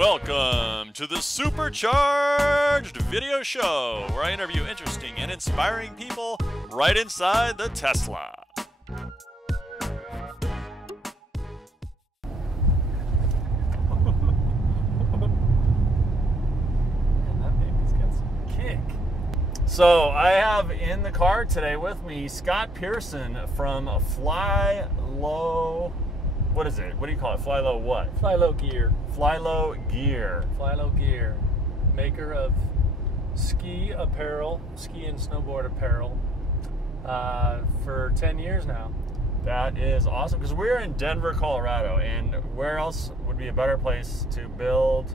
Welcome to the SuperCharged video show, where I interview interesting and inspiring people right inside the Tesla. Man, that baby's got some kick. So I have in the car today with me Scott Pearson from Flylow. What is it? What do you call it? Flylow what? Flylow Gear. Flylow Gear. Flylow Gear, maker of ski apparel, ski and snowboard apparel, for 10 years now. That is awesome, because we're in Denver, Colorado, and where else would be a better place to build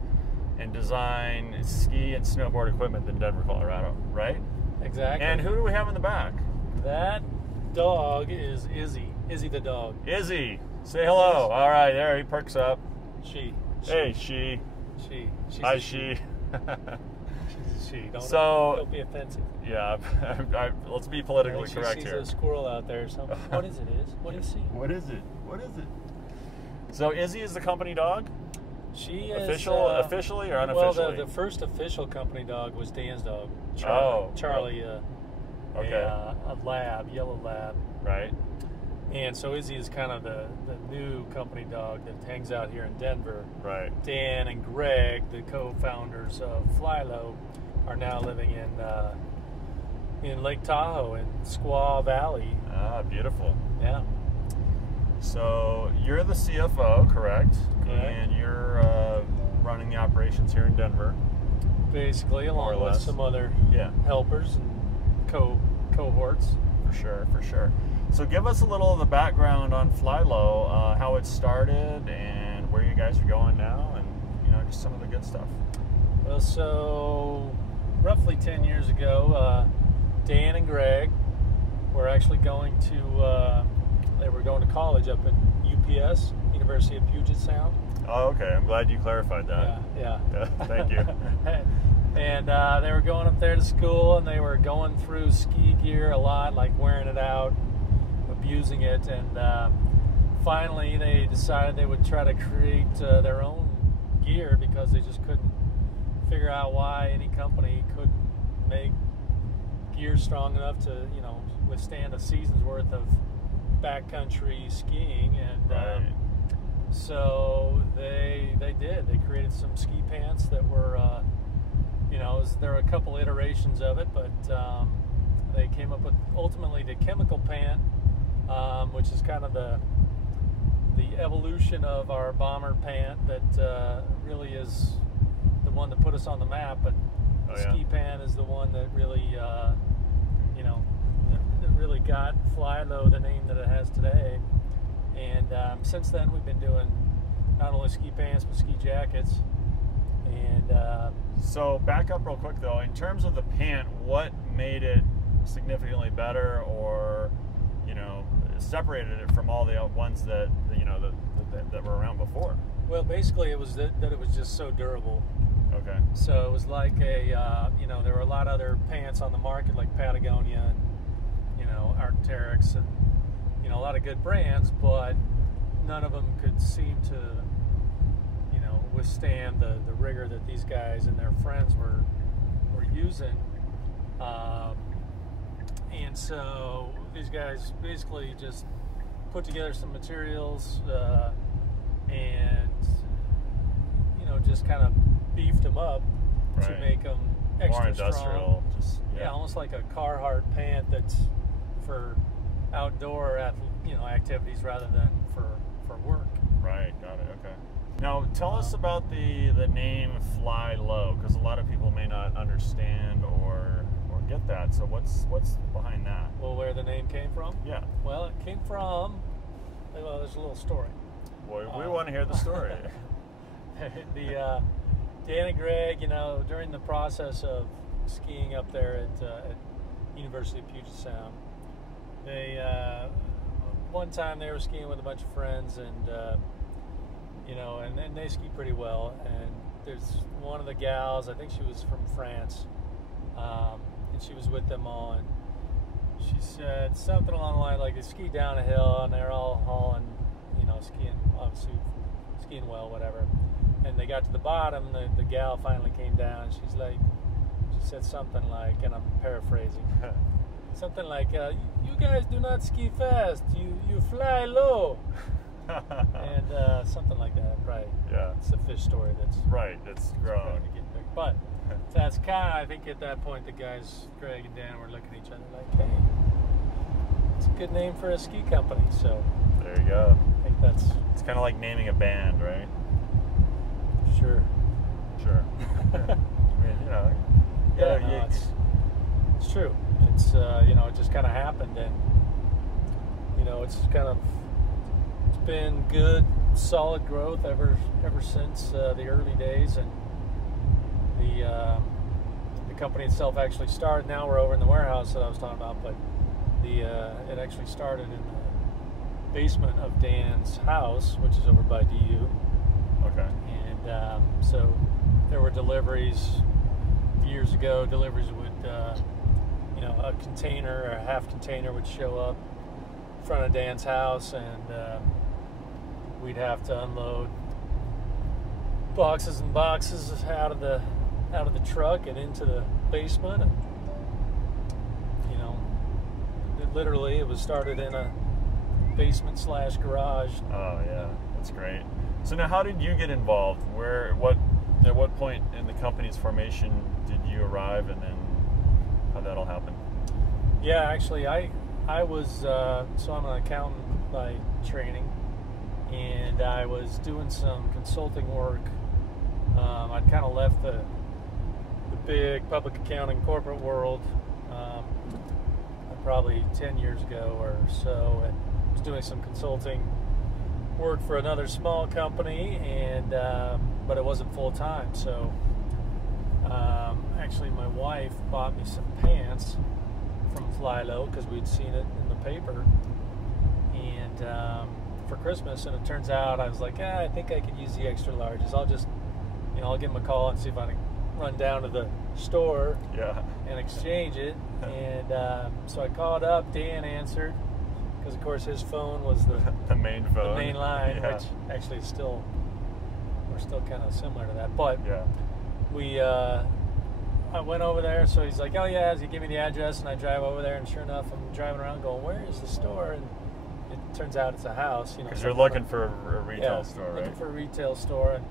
and design ski and snowboard equipment than Denver, Colorado, right? Exactly. And who do we have in the back? That dog is Izzy. Izzy the dog. Izzy. Say hello. All right, there he perks up. She. Hey, she. She. She's Hi, a she. She's a she. Don't be offensive. Yeah, let's be politically correct here. here. She's a squirrel out there. So what is it? What do you see? What is it? What is it? So Izzy is the company dog? She is officially or unofficially? Well, the first official company dog was Dan's dog, Charlie. Okay. A lab, yellow lab. Right. And so Izzy is kind of the new company dog that hangs out here in Denver. Right. Dan and Greg, the co-founders of Flylow, are now living in Lake Tahoe in Squaw Valley. Ah, beautiful. Yeah. So you're the CFO, correct? Correct. And you're running the operations here in Denver. Basically, along with some other helpers and cohorts. For sure. So give us a little of the background on Flylow, how it started and where you guys are going now, and just some of the good stuff. Well, so roughly 10 years ago, Dan and Greg were actually going to college up at UPS, University of Puget Sound. Oh, okay. I'm glad you clarified that. Yeah. Thank you. And they were going up there to school, and they were going through ski gear a lot, like wearing it out, abusing it, and finally they decided they would try to create their own gear, because they just couldn't figure out why any company couldn't make gear strong enough to withstand a season's worth of backcountry skiing. And so they did. They created some ski pants that were there were a couple iterations of it, but they came up with ultimately the chemical pant, which is kind of the evolution of our bomber pant that really is the one that put us on the map. But the ski pant is the one that really that really got Flylow the name that it has today. And since then we've been doing not only ski pants but ski jackets. And so back up real quick though, in terms of the pant, what made it significantly better, or separated it from all the ones that that were around before? Well, basically it was that it was just so durable. Okay. So it was like there were a lot of other pants on the market, like Patagonia and Arc'teryx, and a lot of good brands, but none of them could seem to withstand the rigor that these guys and their friends were using. And so these guys basically just put together some materials and just kind of beefed them up to make them extra more industrial strong. Almost like a Carhartt pant that's for outdoor activities rather than for work. Right, got it. Okay. Now tell us about the name Flylow, because a lot of people may not understand or get that. So what's behind that? Well, where the name came from? Yeah. Well, it came from, there's a little story. Well, we want to hear the story. Dan and Greg, during the process of skiing up there at University of Puget Sound, they one time they were skiing with a bunch of friends, and and they ski pretty well. And there's one of the gals, I think she was from France, and she was with them all, and she said something along the line like they ski down a hill and they're all hauling, skiing, obviously skiing well, whatever. And they got to the bottom. The gal finally came down. She said something like, and I'm paraphrasing, something like, "You guys do not ski fast. You fly low." And something like that, right? Yeah. It's a fish story that's right. It's grown. to get big. But that's kind of, I think at that point, the guys, Greg and Dan, were looking at each other like, hey, it's a good name for a ski company. So There you go. I think that's It's kind of like naming a band, right? sure. Sure. I mean, you know. Yeah, you- no, it's true. It's it just kind of happened, and it's been good, solid growth ever since the early days, and the company itself actually started. Now we're over in the warehouse that I was talking about, but it actually started in the basement of Dan's house, which is over by DU. Okay. And so there were deliveries years ago. Deliveries would, a container or a half container would show up in front of Dan's house, and we'd have to unload boxes and boxes out of the truck and into the basement. And it was started in a basement / garage. Oh yeah, that's great. So now, how did you get involved? At what point in the company's formation did you arrive, and then how that all happen? Yeah, actually, I was so I'm an accountant by training, and I was doing some consulting work. I'd kind of left the big public accounting corporate world probably 10 years ago or so, and was doing some consulting work for another small company, and but it wasn't full time. So actually, my wife bought me some pants from Flylow because we'd seen it in the paper, and for Christmas. And it turns out I was like, I think I could use the extra larges. I'll just, I'll give them a call and see if I can run down to the store and exchange it. And so I called up. Dan answered, because of course his phone was the main phone, the main line, which actually is we're still kind of similar to that. But I went over there, so he's like, oh yeah, he gave me the address, and I drive over there, and sure enough, I'm driving around going, where is the store? And it turns out it's a house. Because you're looking for a retail store, right? Looking for a retail store, and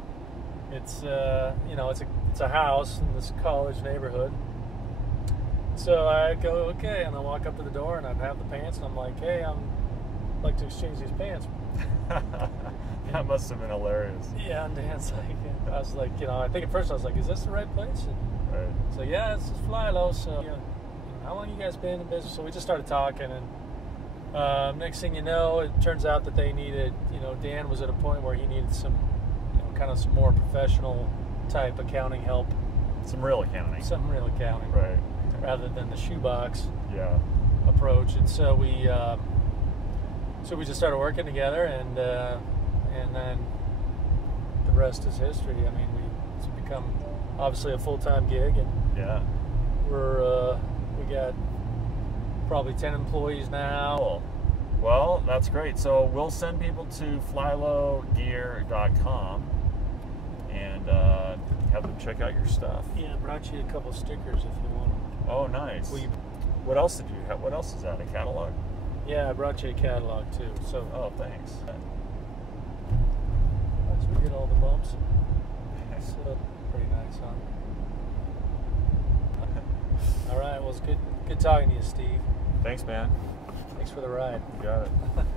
it's it's a house in this college neighborhood. So I go, okay, and I walk up to the door, and I have the pants, and I'm like, hey, I'd like to exchange these pants. That must have been hilarious. Yeah, and Dan's like, I was like, I think at first I was like, is this the right place? Right. So yeah, this is Flylow. So how long you guys been in business? So we just started talking, and next thing you know, it turns out that they needed, Dan was at a point where he needed some, kind of some more professional type accounting help. Some real accounting. Some real accounting. Right. Rather than the shoebox approach. And so we just started working together, and then the rest is history. I mean, it's become obviously a full-time gig, and we got probably 10 employees now. Cool. Well, that's great. So we'll send people to flylowgear.com and have them check out your stuff. Yeah, I brought you a couple stickers if you want them. Oh, nice. What else did you have? What else is that? A catalog? Yeah, I brought you a catalog too. So, thanks. So we get all the bumps. So pretty nice, huh? All right. Well, it's good talking to you, Steve. Thanks, man. Thanks for the ride. You got it.